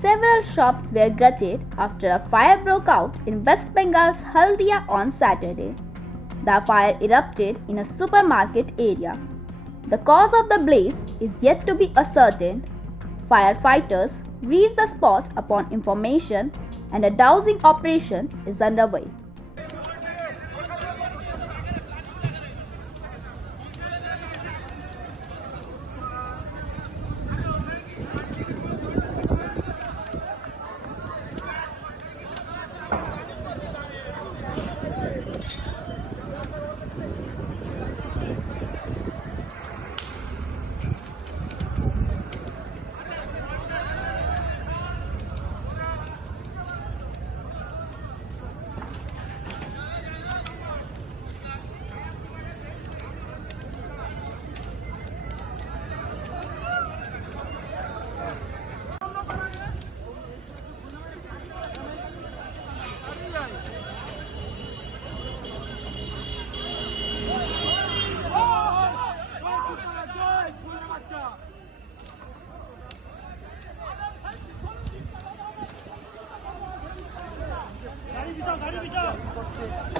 Several shops were gutted after a fire broke out in West Bengal's Haldia on Saturday. The fire erupted in a supermarket area. The cause of the blaze is yet to be ascertained. Firefighters reached the spot upon information and a dousing operation is underway. 다리 비자.